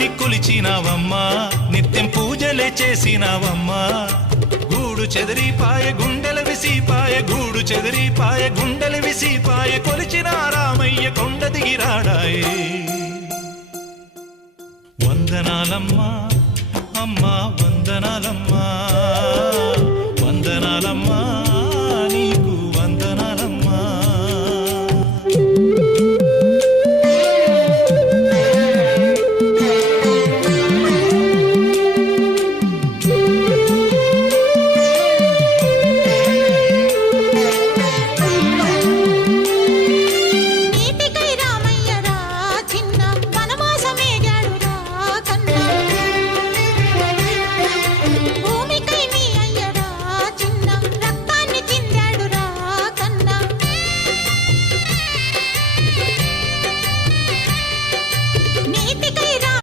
రాముణ్ణి కొలిచినావమ్మా నిత్యం పూజలే చేసినావమ్మా గూడు చెదిరిపాయ గుండెల విసిపాయ గూడు చెదిరిపాయ గుండెల విసిపాయ కొలిచిన రామయ్య కొండ దిగిరాడాయే వందనాలమ్మా అమ్మా వందనాలమ్మా వందనాలమ్మా